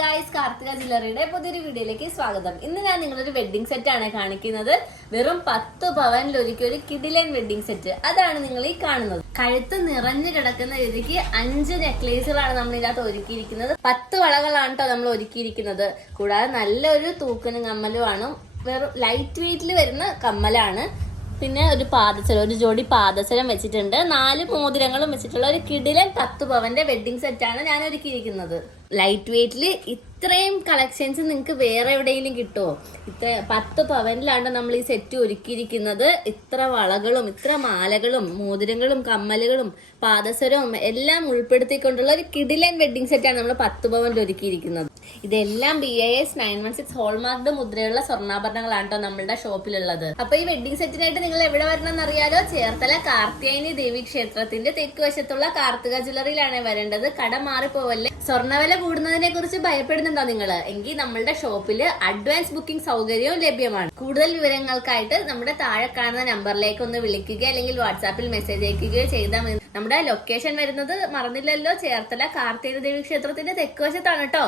Guys, Karthika ജ്വല്ലറിയുടെ പുതിയൊരു വീഡിയോയിലേക്ക് സ്വാഗതം. ഇന്ന് ഞാൻ നിങ്ങളൊരു വെഡിങ് സെറ്റ് ആണ് കാണിക്കുന്നത്. വെറും 10 പവനിൽ ഒരു കിഡിലൻ വെഡിങ് സെറ്റ്. അതാണ് നിങ്ങൾ ഈ കാണുന്നത്. കഴുത്ത് നിറഞ്ഞു കിടക്കുന്ന രീതിക്ക് 5 നെക്ലേസുകളാണ് നമ്മൾ ഇതിനകത്ത് ഒരുക്കിയിരിക്കുന്നത്. 10 വളകളാണ് കേട്ടോ നമ്മൾ ഒരുക്കിയിരിക്കുന്നത്. കൂടാതെ നല്ലൊരു തൂക്കനും കമ്മലുമാണ്. വെറും ലൈറ്റ് വെയിറ്റിൽ വരുന്ന കമ്മലാണ്. പിന്നെ ഒരു പാദസരം, ഒരു ജോഡി പാദസരം വെച്ചിട്ടുണ്ട്. 4 മോതിരങ്ങളും വെച്ചിട്ടുള്ള ഒരു കിടിലൻ 10 പവന്റെ വെഡിങ് സെറ്റാണ് ഞാൻ ഒരുക്കിയിരിക്കുന്നത്. ലൈറ്റ് വെയിറ്റിൽ ഇത്രയും കളക്ഷൻസ് നിങ്ങൾക്ക് വേറെ എവിടെയെങ്കിലും കിട്ടുമോ? 10 പവനിലാണ് നമ്മൾ ഈ സെറ്റ് ഒരുക്കിയിരിക്കുന്നത്. ഇത്ര വളകളും ഇത്ര മാലകളും മോതിരങ്ങളും കമ്മലുകളും പാദസരവും എല്ലാം ഉൾപ്പെടുത്തിക്കൊണ്ടുള്ള ഒരു കിടിലൻ വെഡിങ് സെറ്റാണ് നമ്മൾ 10 പവനിൽ ഒരുക്കിയിരിക്കുന്നത്. ഇതെല്ലാം BIS 916 ഹോൾമാർക്ക്ഡ് മുദ്രയുള്ള സ്വർണ്ണാഭരണങ്ങളാണ് കേട്ടോ നമ്മളുടെ ഷോപ്പിലുള്ളത്. അപ്പൊ ഈ വെഡിങ് സെറ്റിനായിട്ട് നിങ്ങൾ എവിടെ വരണം എന്നറിയാലോ? ചേർത്തല കാർത്യായനി ദേവി ക്ഷേത്രത്തിന്റെ തെക്ക് വശത്തുള്ള കാർത്തിക ജ്വല്ലറിയിലാണ് വരേണ്ടത്. കട മാറിപ്പോവല്ലേ. സ്വർണ്ണവില കൂടുന്നതിനെ കുറിച്ച് ഭയപ്പെടുന്നുണ്ടോ നിങ്ങൾ? എങ്കിൽ നമ്മളുടെ ഷോപ്പിൽ അഡ്വാൻസ് ബുക്കിംഗ് സൗകര്യവും ലഭ്യമാണ്. കൂടുതൽ വിവരങ്ങൾക്കായിട്ട് നമ്മുടെ താഴെ കാണുന്ന നമ്പറിലേക്ക് ഒന്ന് വിളിക്കുക, അല്ലെങ്കിൽ വാട്സാപ്പിൽ മെസ്സേജ് അയക്കുകയോ ചെയ്താൽ മതി. നമ്മുടെ ലൊക്കേഷൻ വരുന്നത് മറന്നില്ലല്ലോ, ചേർത്തല കാർത്തിക ദേവി ക്ഷേത്രത്തിന്റെ തെക്ക് വശത്താണ് കേട്ടോ.